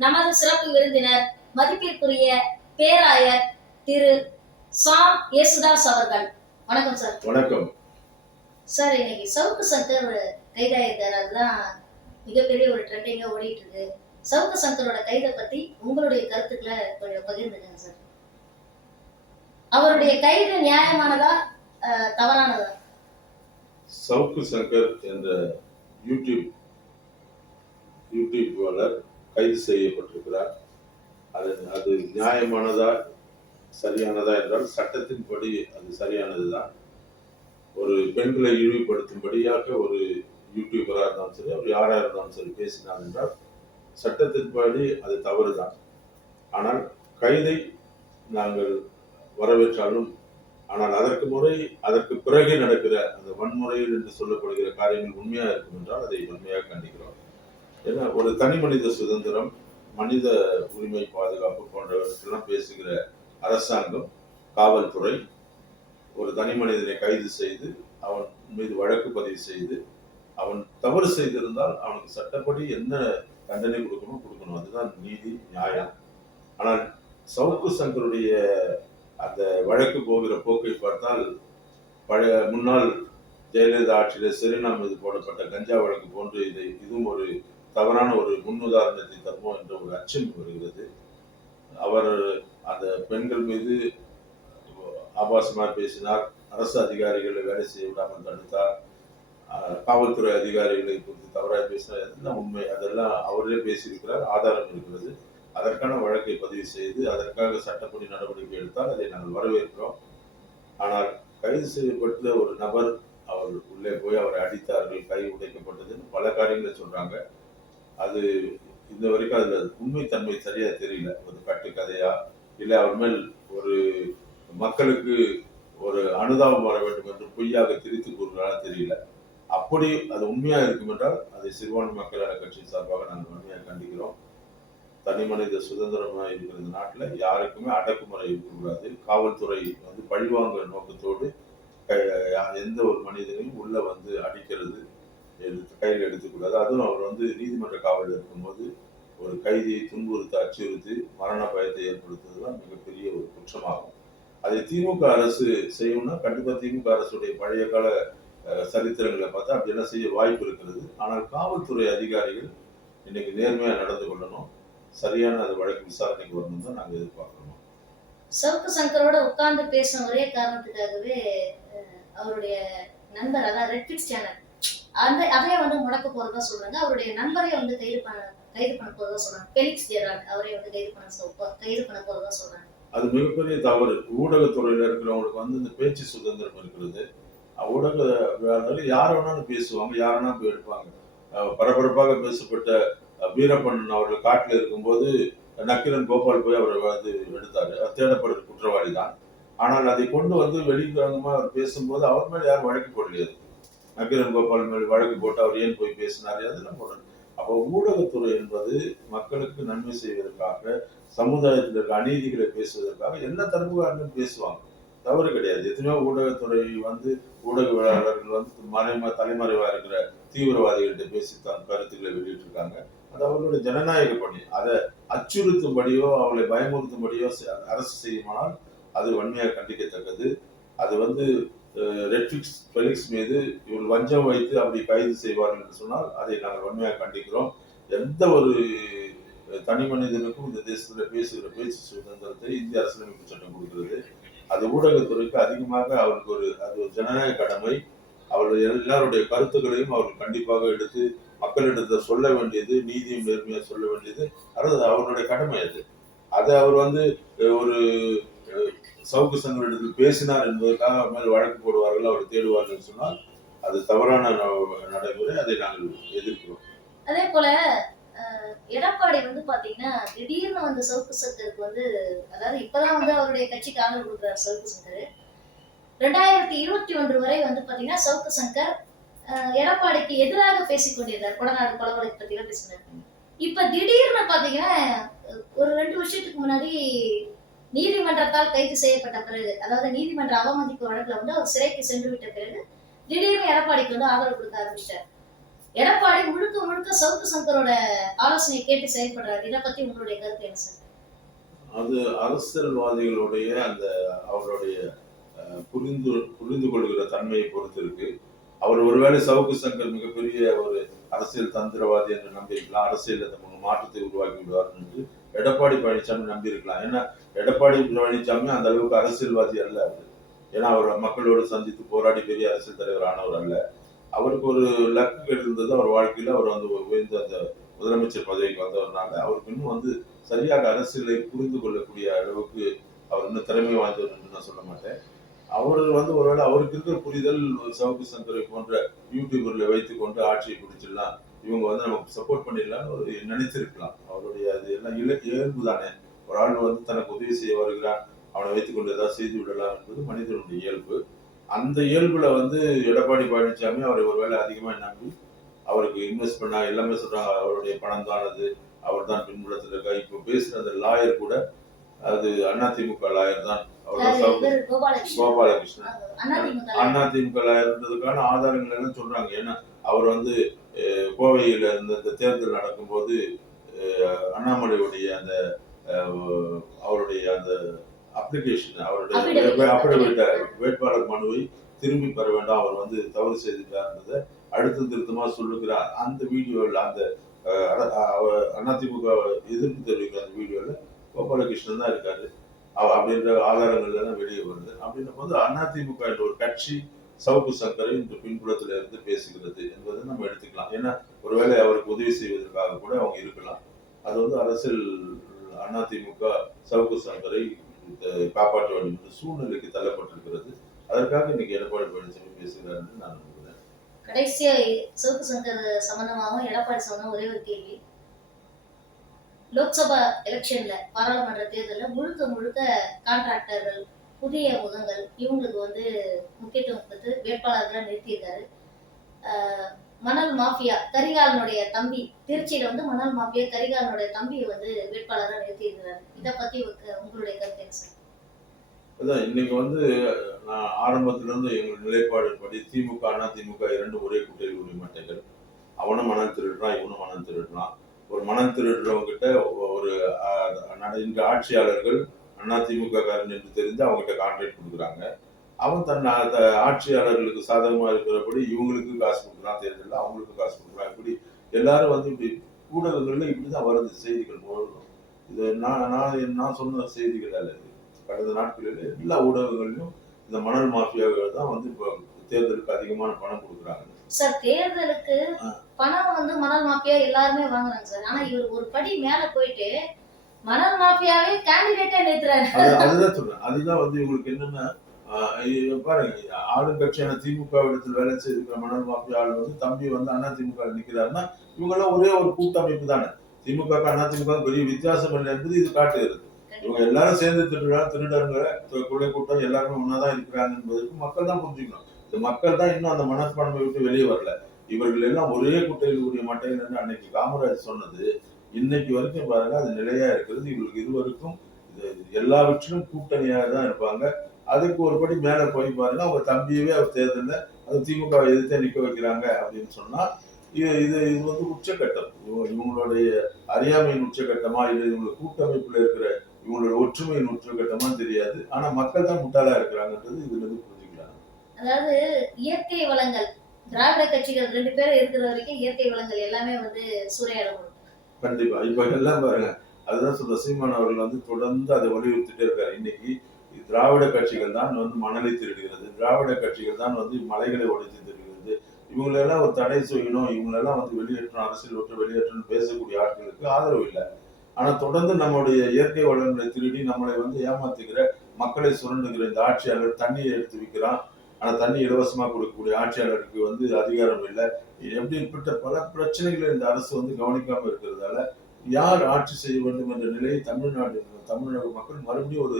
நமது சிறப்பு விருந்தினர் மதிப்பிற்குரிய பேராயர் திரு சாம் யேசுதாஸ் அவர்கள். வணக்கம் சார். வணக்கம் சார். இன்னைக்கு சவுக்கு சங்கர் கைதாயிருக்காரு, அதுதான் மிகப்பெரிய ஒரு ட்ரெண்டிங்கா ஓடிட்டு இருக்கு. சவுக்கு சங்கரோட கைதை பத்தி உங்களுடைய கருத்துக்களை கொஞ்சம் பகிர்ந்துங்க சார். அவருடைய கைது நியாயமானதா தவறானதா? சவுக்கு சங்கர் என்ற யூடியூபாளர் கைது செய்யப்பட்டிருக்கிறார். அது நியாயமானதா சரியானதா என்றால் சட்டத்தின்படி அது சரியானதுதான். ஒரு பெண்களை இழிவுபடுத்தும்படியாக ஒரு யூடியூபராக இருந்தாலும் சரி, அவர் யாராக இருந்தாலும் சரி பேசினார் என்றால் சட்டத்தின்படி அது தவறுதான். ஆனால் கைதை நாங்கள் வரவேற்றாலும், ஆனால் அதற்கு பிறகு நடக்கிற அந்த வன்முறையில் என்று சொல்லப்படுகிற காரியங்கள் உண்மையா இருக்கும் என்றால் அதை வன்மையாக கண்டிக்கிறோம். ஏன்னா ஒரு தனி மனித சுதந்திரம், மனித உரிமை பாதுகாப்பு போன்றவற்றெல்லாம் பேசுகிற அரசாங்கம், காவல்துறை ஒரு தனி மனிதனை கைது செய்து அவன் மீது வழக்கு பதிவு செய்து அவன் தவறு செய்திருந்தால் அவனுக்கு சட்டப்படி என்ன தண்டனை கொடுக்கணும். அதுதான் நீதி, நியாயம். ஆனால் சவுக்கு சங்கருடைய அந்த வழக்கு போகிற போக்கை பார்த்தால் முன்னாள் ஜெயலலிதா ஆட்சியில செரீனா மீது போடப்பட்ட கஞ்சா வழக்கு போன்று இதுவும் ஒரு தவறான ஒரு முன்னுதாரணத்தை தருமோ என்ற ஒரு அச்சம் வருகிறது. அவர் அந்த பெண்கள் மீது ஆபாசமாக பேசினார், அரசு அதிகாரிகளை வேலை செய்ய விடாமல் தடுத்தார், காவல்துறை அதிகாரிகளை குறித்து தவறாக பேசினார். அதெல்லாம் உண்மை, அதெல்லாம் அவரே பேசியிருக்கிறார், ஆதாரம் இருக்கிறது. அதற்கான வழக்கை பதிவு செய்து அதற்காக சட்டப்படி நடவடிக்கை எடுத்தால் அதை நாங்கள் வரவேற்கிறோம். ஆனால் கைது செய்யப்பட்ட ஒரு நபர் அவர் உள்ளே போய் அவரை அடித்தார்கள், கை உடைக்கப்பட்டதுன்னு பல காரியங்களை சொல்றாங்க. அது இந்த வரைக்கும் அதுல உண்மைத்தன்மை சரியா தெரியல. ஒரு கட்டுக்கதையா இல்லை அவர் மேல் ஒரு மக்களுக்கு ஒரு அனுதாபம் வர வேண்டும் என்று பொய்யாக திரித்து கூறுகிறாரா தெரியல. அப்படி அது உண்மையா இருக்கும் என்றால் அதை சிறுபான்மை மக்கள் நல கட்சி சார்பாக நாங்கள் உண்மையாக கண்டிக்கிறோம். தனி மனித சுதந்திரமாக இருக்கிற இந்த நாட்டில் யாருக்குமே அடக்குமுறை இருக்கக்கூடாது. காவல்துறை பழிவாங்குற நோக்கத்தோடு எந்த ஒரு மனிதனையும் உள்ள அடிக்கிறது கையில் எடுத்துக்கூடாது. அதுவும் அவர் நீதிமன்ற காவலில் இருக்கும்போது ஒரு கைதியை துன்புறுத்தி அச்சுறுத்தி மரண பயத்தை ஏற்படுத்துவதுதான் மிகப்பெரிய ஒரு குற்றமாகும். அதை திமுக அரசு செய்யணும்னா கண்டிப்பா திமுக அரசுடைய பழைய கால சரித்திரங்களை பார்த்தா அப்படி என்ன செய்ய வாய்ப்பு இருக்கிறது. ஆனால் காவல்துறை அதிகாரிகள் இன்னைக்கு நேர்மையா நடந்து கொள்ளணும், சரியான அது வழக்கு விசாரணைக்கு வரணும் தான் நாங்க எதிர்பார்க்கிறோம். சவுக்கு சங்கரோட உட்கார்ந்து பேசின ஒரே காரணத்துக்காகவே அவருடைய நண்பர், அதாவது ரெட்ஃபிக்ஸ் சேனல் அதே முடக்க போறதா சொல்றாங்க. அவருடைய நண்பரை கைது பண்ண போறதா சொல்றாங்க. பெலிக்ஸ் ஜெரால்ட் அவரை கைது பண்ண போறதா சொல்றாங்க. அது மிகப்பெரிய தவறு. ஊடகத்துறையில இருக்கிறவங்களுக்கு இந்த பேச்சு சுதந்திரம் இருக்கிறது. ஊடக யார் வேணாலும் பேசுவாங்க, யார் வேணாலும் போய் எடுப்பாங்க. பரபரப்பாக பேசப்பட்ட வீரப்பன் அவர்கள் காட்டில் இருக்கும்போது நக்கீரன் கோபால் போய் அவரை எடுத்தாரு. தேடப்படுற குற்றவாளி தான். ஆனால் அதை கொண்டு வெளிரங்கமா அவர் பேசும்போது அவர் மேல யாரும் வழக்கு போடலையாது. நக்கீரன் கோபால் மேல் வழக்கு போட்டு அவர் ஏன் போய் பேசினாரு அதெல்லாம் போடணும். அப்போ ஊடகத்துறை என்பது மக்களுக்கு நன்மை செய்வதற்காக, சமுதாயத்தில் இருக்க அநீதிகளை பேசுவதற்காக எல்லா தரப்புகாரங்களும் பேசுவாங்க, தவறு கிடையாது. எத்தனையோ ஊடகத்துறை ஊடகவியலாளர்கள் தலைமறைவா இருக்கிற தீவிரவாதிகள்கிட்ட பேசி தான் கருத்துக்களை வெளியிட்டு இருக்காங்க. அது அவர்களுடைய ஜனநாயக பணி. அதை அச்சுறுத்தும்படியோ அவங்களை பயமுறுத்தும்படியோ அரசு செய்யுமானால் அது வன்மையாக கண்டிக்கத்தக்கது. அது ரெட்ஃபிக்ஸ் பெலிக்ஸ் மீது இவர்கள் வஞ்சம் வைத்து அப்படி கைது செய்வார்கள் என்று சொன்னால் அதை நாங்கள் வன்மையாக கண்டிக்கிறோம். எந்த ஒரு தனி மனிதனுக்கும் இந்த தேசத்துல பேசுகிற பேச்சு சுதந்திரத்தை இந்திய அரசியலமைப்பு சட்டம் கொடுக்கிறது. அது ஊடகத்துறைக்கு அதிகமாக அவருக்கு அது ஒரு ஜனநாயக கடமை. அவர்கள் எல்லாருடைய கருத்துக்களையும் அவர்கள் கண்டிப்பாக எடுத்து மக்களிடத்தில் சொல்ல வேண்டியது, நீதியும் நேர்மையாக சொல்ல வேண்டியது அவருடைய கடமை. அதை அவர் ஒரு சவுக்கு சங்கரிடத்தில் பேசினார் என்பதற்காக அவர் மேல் வழக்கு போடுவார்கள், அவர் தேடுவார்கள் சொன்னால் அது தவறான நடைமுறை. அதை நாங்கள் எதிர்க்கிறோம். அதே போல எடப்பாடி பாத்தீங்கன்னா திடீர்னு சவுக்கு சங்கருக்கு அதாவது இப்பதான் அவருடைய கட்சிக்கு ஆதரவு கொடுக்கிறார் சவுக்கு சங்கர். 2021 வரை பாத்தீங்கன்னா சவுக்கு சங்கர் எடப்பாடிக்கு எதிராக பேசிக் கொண்டிருந்தார். கொடநாடு கொலை வழக்கு பத்தி பேசினார். இப்ப திடீர்னு பாத்தீங்கன்னா ஒரு 2 வருஷத்துக்கு முன்னாடி நீதிமன்றத்தால் கைது செய்யப்பட்ட பிறகு, அதாவது நீதிமன்ற அவமதிப்பு வழக்குல அவர் சிறைக்கு சென்று விட்ட பிறகு திடீர்னு எடப்பாடிக்கு ஆதரவு கொடுக்க ஆரம்பிச்சார். எடப்பாடி முழுக்க முழுக்க சவுக்கு சங்கரோட ஆலோசனையை கேட்டு செயல்படுறாரு. இதை பத்தி உங்களுடைய கருத்து என்ன சார்? அது அரசியல்வாதிகளுடைய அந்த அவருடைய புரிந்து புரிந்து கொள்கிற தன்மையை பொறுத்து இருக்கு. அவர் ஒருவேளை சவுக்கு சங்கர் மிகப்பெரிய ஒரு அரசியல் தந்திரவாதி என்று நம்பியிருக்கலாம். அரசியல் மாற்றத்தை உருவாக்கி விடுவார் என்று எடப்பாடி பழனிசாமி நம்பியிருக்கலாம். ஏன்னா எடப்பாடி பழனிசாமி அந்த அளவுக்கு அரசியல்வாதி அல்ல அவர். ஏன்னா அவர் மக்களோடு சந்தித்து போராடி பெரிய அரசியல் தலைவர் ஆனவர் அல்ல. அவருக்கு ஒரு லக்கு இருந்தது அவர் வாழ்க்கையில. அவர் வந்து உயர்ந்த அந்த முதலமைச்சர் பதவிக்கு வந்தவர்னால அவருக்கு இன்னும் வந்து சரியாக அரசியலை புரிந்து கொள்ளக்கூடிய அளவுக்கு அவர் இன்னும் திறமை வாய்ந்தவர் என்று நான் சொல்ல மாட்டேன். அவர் வந்து ஒருவேளை அவருக்கு இருக்கிற புரிதல் சவுக்கு சங்கரை போன்ற யூடியூபர்ல வைத்துக் கொண்டு ஆட்சியை பிடிச்சிடலாம், இவங்க வந்து நமக்கு சப்போர்ட் பண்ணிடலாம்னு ஒரு நினைத்திருக்கலாம். அவருடைய அது எல்லாம் இயல்பு தானே. ஒரு ஆள் வந்து தனக்கு உதவி செய்ய வருகிறான், அவனை வைத்துக் கொண்டு ஏதாவது செய்து விடலாம் என்பது மனிதனுடைய இயல்பு. அந்த இயல்புல வந்து எடப்பாடி பழனிசாமி அவரை ஒருவேளை அதிகமா நம்பி அவருக்கு இன்வெஸ்ட் பண்ணா எல்லாமே சொல்றாங்க. அவருடைய பணம் தான் அது, அவர் தான் பின்புலத்தில் இருக்கா. இப்போ பேசுற அந்த லாயர் கூட அது அதிமுக லாயர் தான். கோபாலகிருஷ்ணன் அதிமுக லாயர்ன்றதுக்கான ஆதாரங்கள் எல்லாம் சொல்றாங்க. ஏன்னா அவர் வந்து கோவையில இந்த தேர்தல் நடக்கும்போது அண்ணாமலையுடைய அந்த அவருடைய அந்த அப்ளிகேஷன் அவருடைய வேட்பாளர் மனுவை திரும்பி பெற வேண்டாம், அவர் வந்து தவறு செய்துட்டார்ன்றதை அடுத்த திருத்தமா சொல்லுகிறார். அந்த வீடியோவில் அந்த அதிமுக எதிர்ப்பு தெரிவிக்கிற அந்த வீடியோல கோபாலகிருஷ்ணன் தான் இருக்காரு அப்படின்ற ஆதாரங்கள்ல தான் வெளியே வருது. அப்படின்ற போது அதிமுக என்ற ஒரு கட்சி சவுக்கு சங்கரை இந்த பின்புலத்துல இருந்து பேசுகிறது என்பதை நம்ம எடுத்துக்கலாம். ஏன்னா ஒருவேளை அவருக்கு உதவி செய்வதற்காக கூட அவங்க இருக்கலாம். அது வந்து அரசியல் அதிமுக சவுக்கு சங்கரை காப்பாற்ற வேண்டும் என்ற சூழ்நிலைக்கு தள்ளப்பட்டிருக்கிறது. அதற்காக இன்னைக்கு எடப்பாடி பழனிசாமி பேசுகிறார் என்று நான் நம்புகிறேன். கடைசியா சவுக்கு சங்கர் சம்பந்தமாகவும் எடப்பாடி சம்பந்தம் ஒரே ஒரு கேள்வி. லோக்சபா எலெக்ஷன்ல பாராளுமன்ற தேர்தலில் முழுக்க முழுக்க கான்ட்ராக்டர்கள், புதிய முகங்கள், இவங்களுக்கு வந்து முக்கியத்துவம் கொடுத்து வேட்பாளர்களை நிறுத்தியிருக்காரு. மணல் மாஃபியா கரிகாலனுடைய தம்பி, திருச்சியில வந்து மணல் மாஃபியா கரிகாலனுடைய தம்பியை வந்து வேட்பாளராக நிறுத்தியிருக்கிறாரு. இதை பத்தி உங்களுடைய கருத்து என்ன சார்? அதான் இன்னைக்கு வந்து நான் ஆரம்பத்திலிருந்து எங்கள் நிலைப்பாடு படி திமுக அதிமுக இரண்டு ஒரே கூட்டணி உரிமை மாட்டேங்கள். அவனும் மணல் திருடுறான், இவனும் மணல் திருடுறான். ஒரு மணல் திருடுறவங்க கிட்ட ஒரு இந்த ஆட்சியாளர்கள் அதிமுக காரன் என்று தெரிந்து அவங்க கிட்ட கான்ட்ராக்ட் கொடுக்குறாங்க. அவன் தன் ஆட்சியாளர்களுக்கு சாதகமா இருக்கிறபடி இவங்களுக்கு காசு கொடுக்குறான், தேர்தலில் அவங்களுக்கு காசு கொடுக்குறான். இப்படி எல்லாரும் வந்து இப்படி ஊடகங்கள்ல இப்படிதான் வருது செய்திகள் முழுவதும். இது நான் சொன்ன செய்திகள் அல்ல. கடந்த நாட்களில் எல்லா ஊடகங்களிலும் இந்த மணல் மாஃபியாக்கள் தான் வந்து இப்போ தேர்தலுக்கு அதிகமான பணம் கொடுக்குறாங்க சார். தேர்தலுக்கு பணம் வந்து மணல் மாஃபியா எல்லாருமே வாங்குறாங்க சார். ஆனா இவர் ஒரு படி மேல போயிட்டு மணல் மாஃபியாவே கேண்டிடேட்டா நிறுத்துறாரு. அதுதான் சொல்றேன். அதுதான் வந்து இவங்களுக்கு என்னன்னா பாருங்க, ஆளுங்கட்சியான திமுக இடத்தில் வேலை செய்திருக்கிற மணல் மாஃபியா ஆள் வந்து தம்பி வந்து அதிமுக நிற்கிறாருன்னா இவங்க எல்லாம் ஒரே ஒரு கூட்டமைப்பு தானே. திமுக அதிமுக பெரிய வித்தியாசம் இல்லை என்பது இது காட்டுகிறது. இவங்க எல்லாரும் சேர்ந்து திருடருங்கிற கொலை கூட்டம் எல்லாருமே ஒன்னாதான் இருக்கிறாங்க என்பதற்கு மக்கள் தான் புரிஞ்சுக்கணும். இந்த மக்கள் தான் இன்னும் அந்த மனப்பான்மை விட்டு வெளியே வரல. இவர்கள் எல்லாம் ஒரே குட்டையில் கூடிய மட்டைகள் அன்னைக்கு காமராஜ் சொன்னது இன்னைக்கு வரைக்கும் பாருங்க அது நிலையா இருக்கிறது. இவங்களுக்கு இருவருக்கும் எல்லாவற்றிலும் கூட்டணியாக தான் இருப்பாங்க. அதுக்கு ஒரு படி மேல போய் பாருங்க, அவங்க தம்பியவே அவர் தேர்தலில் அது திமுக எதிர்த்தே நிக்க வைக்கிறாங்க அப்படின்னு சொன்னா இது இது இது வந்து உச்சக்கட்டம். இவங்களுடைய அறியாமையின் உச்சக்கட்டமா இல்லை இவங்க கூட்டமைப்புல இருக்கிற இவங்களோட ஒற்றுமையின் உச்சக்கட்டமா தெரியாது. ஆனா மக்கள் தான் முட்டாளா இருக்கிறாங்கன்றது இதுல இருந்து புரிஞ்சுக்கலாம். அதாவது இயற்கை வளங்கள் திராவிட கட்சிகள் ரெண்டு பேரும் இருக்கிற வரைக்கும் இயற்கை வளங்கள் எல்லாமே வந்து சூறையாடப்படும். கண்டிப்பா இப்ப எல்லாம் பாருங்க, அதுதான் சொல்ற சீமான் அவர்கள் வந்து தொடர்ந்து அதை வலியுறுத்திட்டே இருக்காரு. இன்னைக்கு திராவிட கட்சிகள் தான் வந்து மணலை திருடுகிறது, திராவிட கட்சிகள் தான் வந்து மலைகளை உடைத்து திருடுகிறது, இவங்களெல்லாம் ஒரு தடை செய்யணும், இவங்களெல்லாம் வந்து வெளியேற்றணும், அரசியல் விட்டு வெளியேற்றணும் பேசக்கூடிய ஆட்களுக்கு ஆதரவு இல்லை. ஆனா தொடர்ந்து நம்மளுடைய இயற்கை வளங்களை திருடி நம்மளை வந்து ஏமாத்துகிற, மக்களை சுரண்டுகிற இந்த ஆட்சியாளர் தண்ணியை எடுத்து விற்கிறான். ஆனா தண்ணி இலவசமா கொடுக்கக்கூடிய ஆட்சியாளருக்கு வந்து அதிகாரம் இல்லை. எப்படிப்பட்ட பல பிரச்சனைகளை இந்த அரசு வந்து கவனிக்காம இருக்கிறதால யார் ஆட்சி செய்ய வேண்டும் என்ற நிலையை தமிழ்நாடு மக்கள் மறுபடியும் ஒரு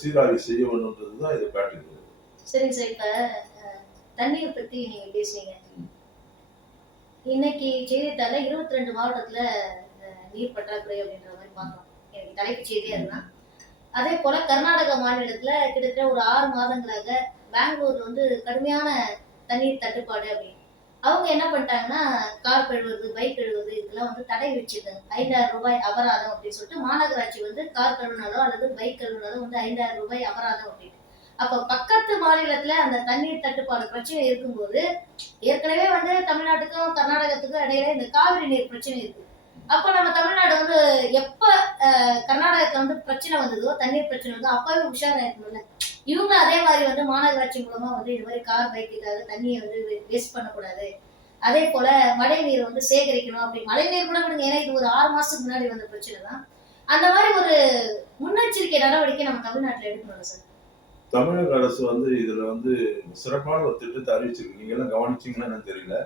சீராய்வு செய்ய வேண்டும்ன்றதுதான் இதை காட்டுகிறது. சரிங்க சார். இப்ப தண்ணீரை பத்தி நீங்க பேசுறீங்க. இன்னைக்கு செய்தித்தாள 22 மாவட்டத்துல நீர் பற்றாக்குறை அப்படின்ற மாதிரி பார்க்கலாம். எனக்கு தலைப்பு செய்தியா இருந்தா அதே போல கர்நாடக மாநிலத்துல கிட்டத்தட்ட ஒரு 6 மாதங்களாக பெங்களூர்ல வந்து கடுமையான தண்ணீர் தட்டுப்பாடு அப்படின்னு அவங்க என்ன பண்ணிட்டாங்கன்னா கார் கழுவுறது, பைக் கழுவுறது இதுக்கெல்லாம் வந்து தடை வச்சிருக்காங்க. 5000 ரூபாய் அபராதம் அப்படின்னு சொல்லிட்டு மாநகராட்சி வந்து கார் கழுவினாலோ அல்லது பைக் கழுவினாலோ வந்து 5000 ரூபாய் அபராதம் அப்படின்னு. அப்ப பக்கத்து மாநிலத்துல அந்த தண்ணீர் தட்டுப்பாடு பிரச்சனை இருக்கும்போது ஏற்கனவே வந்து தமிழ்நாட்டுக்கும் கர்நாடகத்துக்கும் இடையில இந்த காவிரி நீர் பிரச்சனை இருக்கு. அப்ப நம்ம தமிழ்நாடு வந்து எப்ப கர்நாடகத்துல வந்து பிரச்சனை வந்ததோ, தண்ணீர் பிரச்சனை வந்ததோ அப்பவே உஷாராயிருக்கணும்ல. இவங்க அதே மாதிரி வந்து மாநகராட்சி மூலமா வந்து இது மாதிரி கார் பைக்குக்காக தண்ணியை வந்து வேஸ்ட் பண்ணக்கூடாது. அதே போல மழை நீர் வந்து சேகரிக்கணும் அப்படி. மழை நீர் கூட விடுங்க, ஏன்னா இது ஒரு 6 மாசத்துக்கு முன்னாடி வந்த பிரச்சனை தான். அந்த மாதிரி ஒரு முன்னெச்சரிக்கை நடவடிக்கை நம்ம தமிழ்நாட்டுல எடுக்கணும் சார். தமிழக அரசு வந்து இதுல வந்து சிறப்பான ஒரு திட்டத்தை அறிவிச்சிருக்கு. நீங்க எல்லாம் கவனிச்சீங்கன்னா என்னன்னு தெரியல.